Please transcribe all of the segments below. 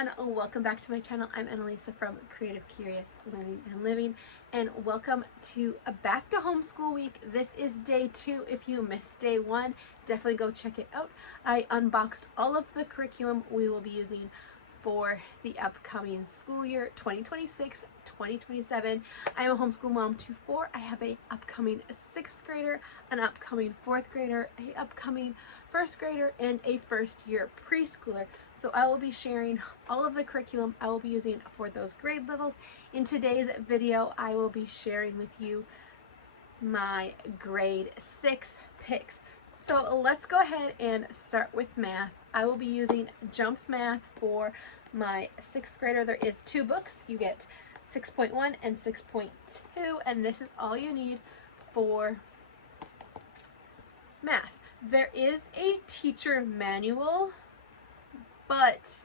everyone, welcome back to my channel. I'm Annalisa from Creative Curious Learning and Living, and welcome to Back to Homeschool Week. This is day 2. If you missed day 1, definitely go check it out. I unboxed all of the curriculum we will be using for the upcoming school year 2026-2027. I am a homeschool mom to 4. I have a upcoming 6th grader, an upcoming 4th grader, a upcoming 1st grader, and a first-year preschooler. So I will be sharing all of the curriculum I will be using for those grade levels. In today's video, I will be sharing with you my grade 6 picks. So let's go ahead and start with math. I will be using Jump Math for my 6th grader. There is 2 books. You get 6.1 and 6.2, and this is all you need for math. There is a teacher manual, but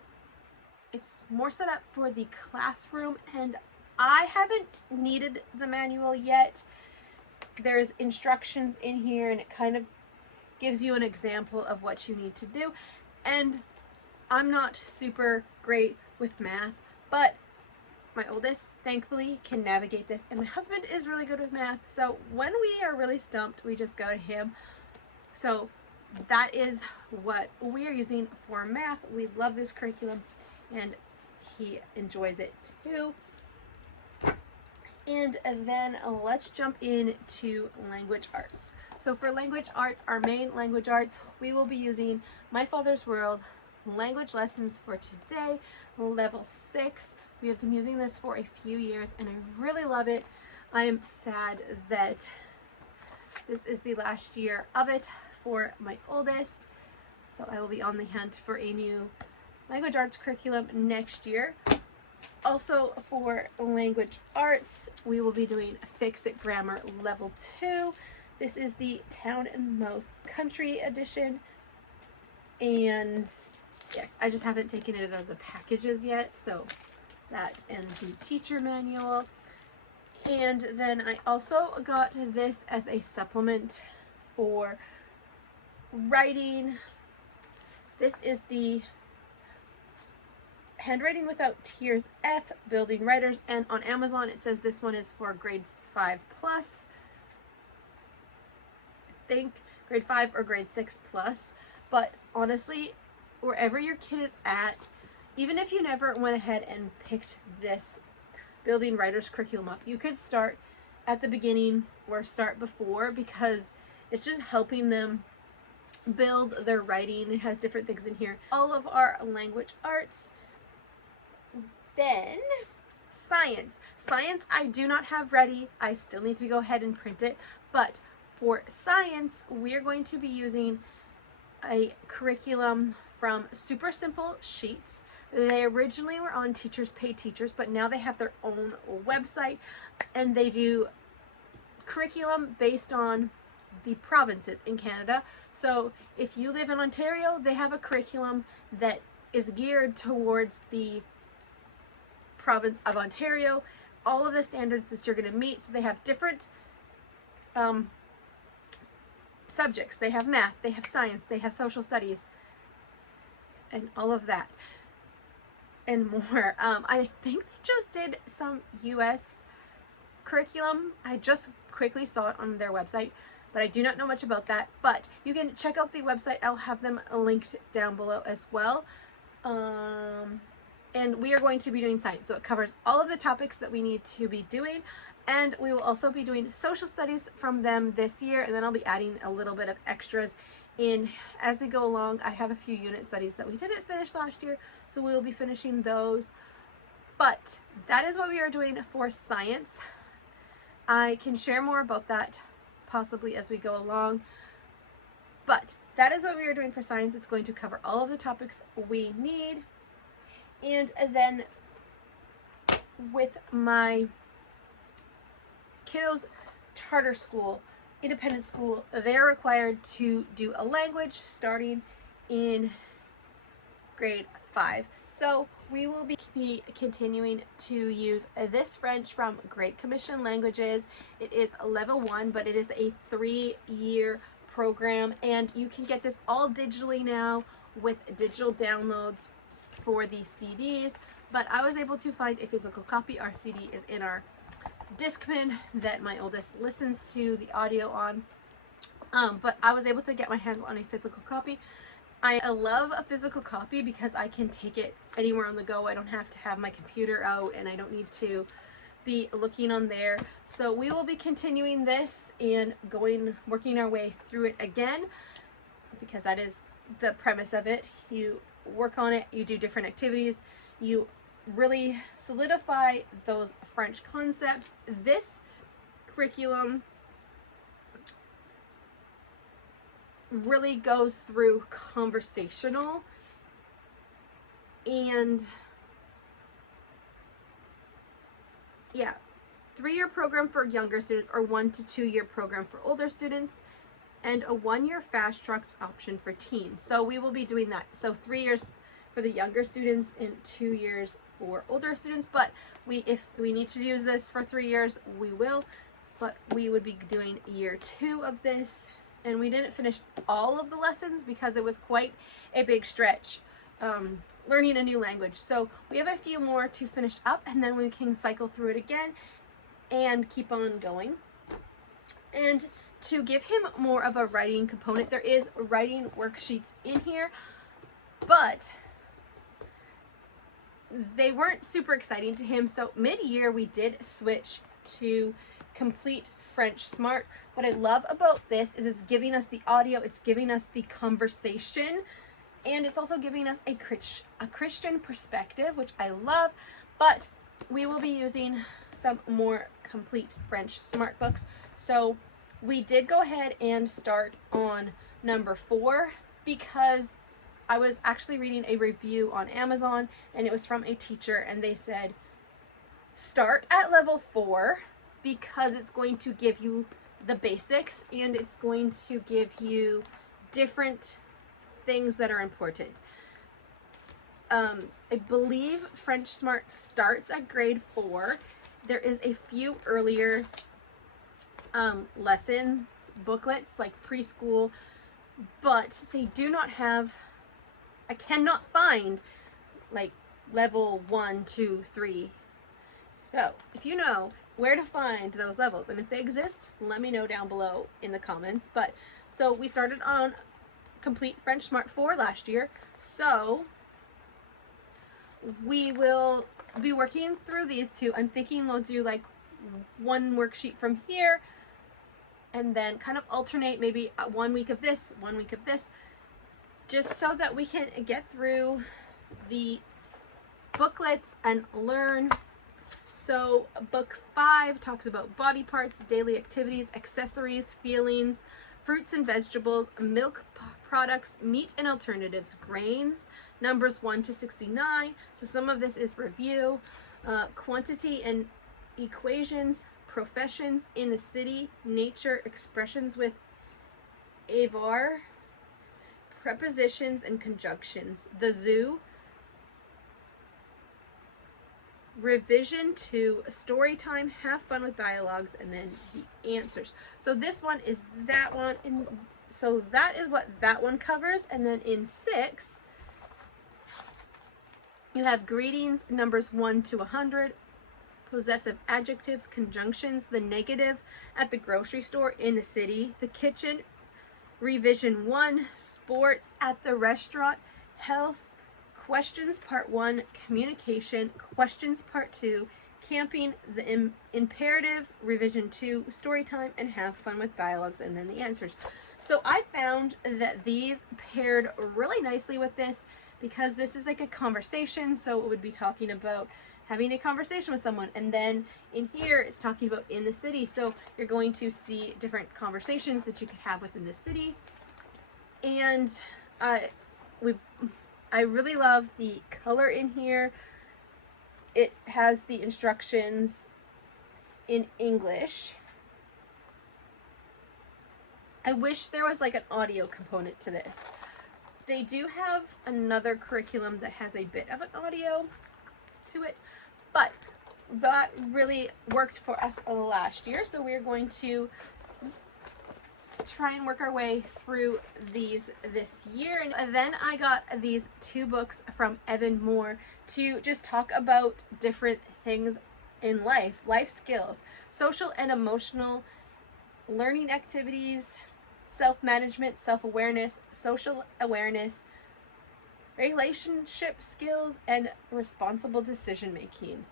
it's more set up for the classroom, and I haven't needed the manual yet. There's instructions in here, and it kind of gives you an example of what you need to do. And I'm not super great with math, but my oldest, thankfully, can navigate this, and my husband is really good with math. So when we are really stumped, we just go to him. So that is what we are using for math. We love this curriculum, and he enjoys it too. And then let's jump into language arts. So for language arts, our main language arts, we will be using My Father's World language lessons for today, level 6. We have been using this for a few years, and I really love it. I am sad that this is the last year of it for my oldest, so I will be on the hunt for a new language arts curriculum next year. Also for language arts, we will be doing Fix It Grammar level 2. This is the Town and Most Country edition, and yes, I just haven't taken it out of the packages yet, so that and the teacher manual. And then I also got this as a supplement for writing. This is the Handwriting Without Tears F, Building Writers, and on Amazon it says this one is for grades 5 plus. I think grade 5 or grade 6 plus, but honestly, wherever your kid is at, even if you never went ahead and picked this Building Writers curriculum up, you could start at the beginning or start before, because it's just helping them build their writing. It has different things in here. All of our language arts. Then science. Science I do not have ready. I still need to go ahead and print it, but for science we are going to be using a curriculum from Super Simple Sheets. They originally were on Teachers Pay Teachers, but now they have their own website, and they do curriculum based on the provinces in Canada. So if you live in Ontario, they have a curriculum that is geared towards the province of Ontario, all of the standards that you're going to meet. So they have different subjects. They have math, they have science, they have social studies, and all of that and more. I think they just did some US curriculum. I just quickly saw it on their website, but I do not know much about that. But you can check out the website. I'll have them linked down below as well. And we are going to be doing science, so it covers all of the topics that we need to be doing. And we will also be doing social studies from them this year, and then I'll be adding a little bit of extras in as we go along. I have a few unit studies that we didn't finish last year, so we will be finishing those. But that is what we are doing for science. I can share more about that possibly as we go along, but that is what we are doing for science. It's going to cover all of the topics we need. And then with my kiddos' charter school, independent school, they're required to do a language starting in grade 5. So we will be continuing to use this French from Great Commission Languages. It is level 1, but it is a 3-year program, and you can get this all digitally now with digital downloads for the CDs, but I was able to find a physical copy. Our CD is in our Discman that my oldest listens to the audio on, but I was able to get my hands on a physical copy. I love a physical copy because I can take it anywhere on the go. I don't have to have my computer out, and I don't need to be looking on there. So we will be continuing this and working our way through it again, because that is the premise of it. You work on it, you do different activities, you really solidify those French concepts. This curriculum really goes through conversational and 3-year program for younger students, or 1 to 2 year program for older students, and a 1-year fast track option for teens. So we will be doing that. So 3 years for the younger students and 2 years for older students. But if we need to use this for 3 years, we will. But we would be doing year 2 of this. And we didn't finish all of the lessons because it was quite a big stretch, learning a new language. So we have a few more to finish up, and then we can cycle through it again and keep on going. And to give him more of a writing component, there is writing worksheets in here, but they weren't super exciting to him. So mid-year we did switch to Complete French Smart. What I love about this is it's giving us the audio, it's giving us the conversation, and it's also giving us a Christian perspective, which I love. But we will be using some more Complete French Smart books. So we did go ahead and start on number 4 because I was actually reading a review on Amazon, and it was from a teacher, and they said start at level 4 because it's going to give you the basics, and it's going to give you different things that are important. I believe French Smart starts at grade 4. There is a few earlier lesson booklets like preschool, but they do not have, I cannot find like level 1, 2, 3. So if you know where to find those levels, and if they exist, let me know down below in the comments. But so we started on Complete French Smart 4 last year, so we will be working through these 2. I'm thinking we'll do like one worksheet from here, and then kind of alternate, maybe 1 week of this, 1 week of this, just so that we can get through the booklets and learn. So book 5 talks about body parts, daily activities, accessories, feelings, fruits and vegetables, milk products, meat and alternatives, grains, numbers 1 to 69. So some of this is review, quantity and equations, professions in the city, nature, expressions with avar, prepositions and conjunctions, the zoo, revision 2, story time, have fun with dialogues, and then the answers. So this one is that one, and so that is what that one covers. And then in 6 you have greetings, numbers 1 to 100, possessive adjectives, conjunctions, the negative, at the grocery store, in the city, the kitchen, revision 1, sports, at the restaurant, health, questions part 1, communication, questions part 2, camping, the imperative, revision 2, story time, and have fun with dialogues, and then the answers. So I found that these paired really nicely with this because this is like a conversation. So it would be talking about having a conversation with someone, and then in here it's talking about in the city. So you're going to see different conversations that you could have within the city. And I really love the color in here. It has the instructions in English. I wish there was like an audio component to this. They do have another curriculum that has a bit of an audio to it, but that really worked for us last year. So we're going to try and work our way through these this year. And then I got these 2 books from Evan Moore to just talk about different things in life skills, social and emotional learning activities, self-management, self-awareness, social awareness, relationship skills, and responsible decision making.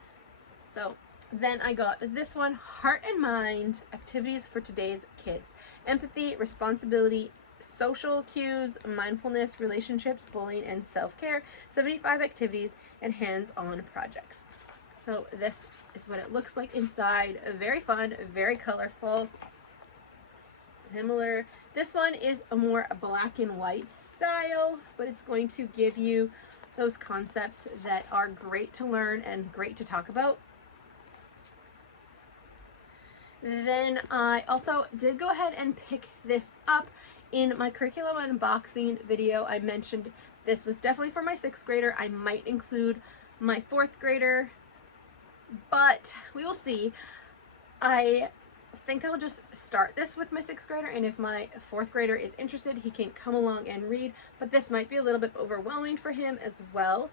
So then I got this one, Heart and Mind Activities for Today's Kids. Empathy, responsibility, social cues, mindfulness, relationships, bullying, and self-care. 75 activities and hands-on projects. So this is what it looks like inside. Very fun, very colorful. Similar. This one is a more black and white style, but it's going to give you those concepts that are great to learn and great to talk about. Then I also did go ahead and pick this up in my curriculum unboxing video. I mentioned this was definitely for my 6th grader. I might include my 4th grader, but we will see. I think I'll just start this with my 6th grader, and if my 4th grader is interested, he can come along and read, but this might be a little bit overwhelming for him as well.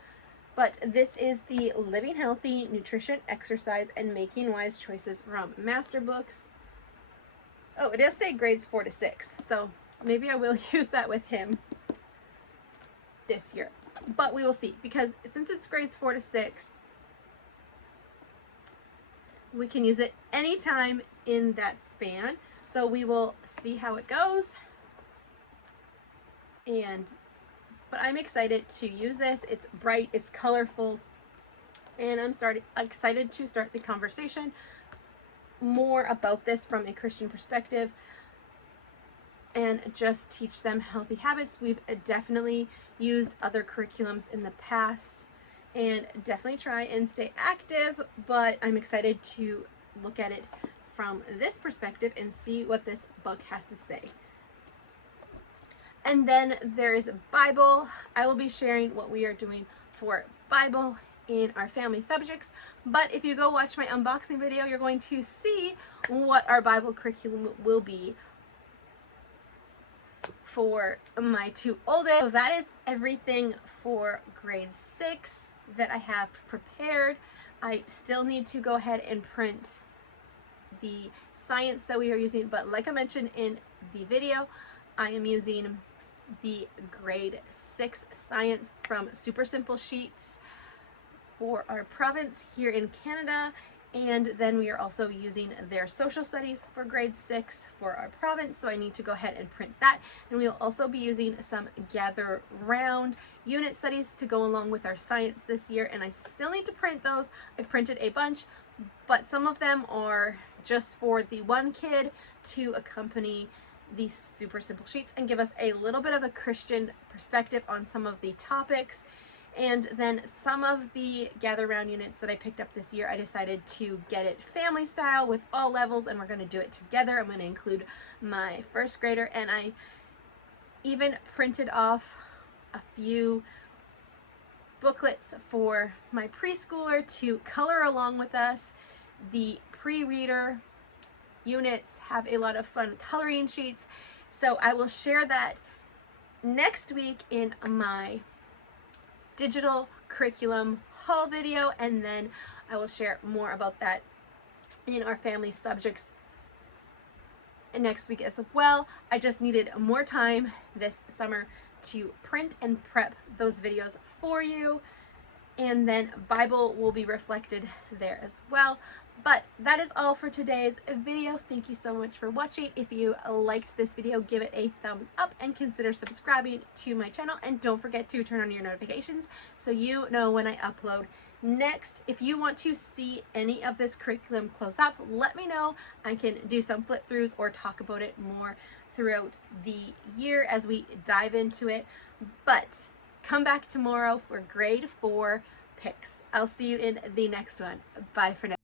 But this is the Living Healthy, Nutrition, Exercise, and Making Wise Choices from Master Books. Oh, it does say grades 4 to 6, so maybe I will use that with him this year. But we will see, because since it's grades 4 to 6, we can use it anytime in that span. So we will see how it goes. But I'm excited to use this. It's bright, it's colorful, and I'm excited to start the conversation more about this from a Christian perspective and just teach them healthy habits. We've definitely used other curriculums in the past and definitely try and stay active, but I'm excited to look at it from this perspective and see what this book has to say. And then there's Bible. I will be sharing what we are doing for Bible in our family subjects, but if you go watch my unboxing video, you're going to see what our Bible curriculum will be for my 2 oldest. So that is everything for grade 6 that I have prepared. I still need to go ahead and print the science that we are using, but like I mentioned in the video, I am using the grade 6 science from Super Simple Sheets for our province here in Canada, and then we are also using their social studies for grade 6 for our province, so I need to go ahead and print that. And we'll also be using some Gather Round unit studies to go along with our science this year, and I still need to print those. I've printed a bunch, but some of them are just for the one kid to accompany these Super Simple Sheets and give us a little bit of a Christian perspective on some of the topics. And then some of the Gather Round units that I picked up this year, I decided to get it family style with all levels, and we're going to do it together. I'm going to include my 1st grader, and I even printed off a few booklets for my preschooler to color along with us. The pre-reader units have a lot of fun coloring sheets, so I will share that next week in my digital curriculum haul video, and then I will share more about that in our family subjects next week as well. I just needed more time this summer to print and prep those videos for you, and then Bible will be reflected there as well. But that is all for today's video. Thank you so much for watching. If you liked this video, give it a thumbs up and consider subscribing to my channel. And don't forget to turn on your notifications so you know when I upload next. If you want to see any of this curriculum close up, let me know. I can do some flip throughs or talk about it more throughout the year as we dive into it. But come back tomorrow for grade 4 picks. I'll see you in the next one. Bye for now.